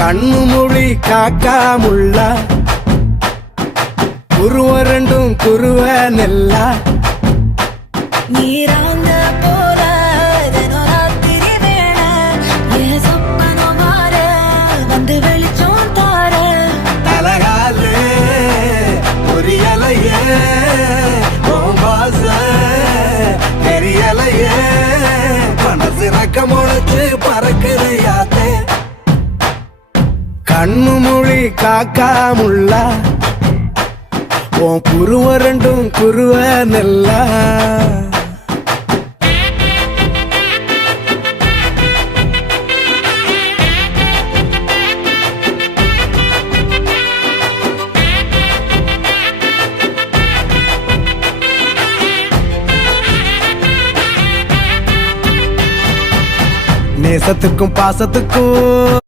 கண்ணு மொழி காக்காமுள்ள குருவ ரெண்டும் குருவ நெல்லா நீராங்க போல தினராத்திரி வேண என் சொப்பனம் மாற வந்து வெளிச்சம் தார தலகாலே பொரியலையே ஓம்பாச தெரியலையே மனசு ரக்க முளைச்சு பறக்குறையாத்தே கண்ணு மொழி காக்காமுள்ள உன் குருவ ரெண்டும் குருவ நெல்லா நேசத்துக்கும் பாசத்துக்கும்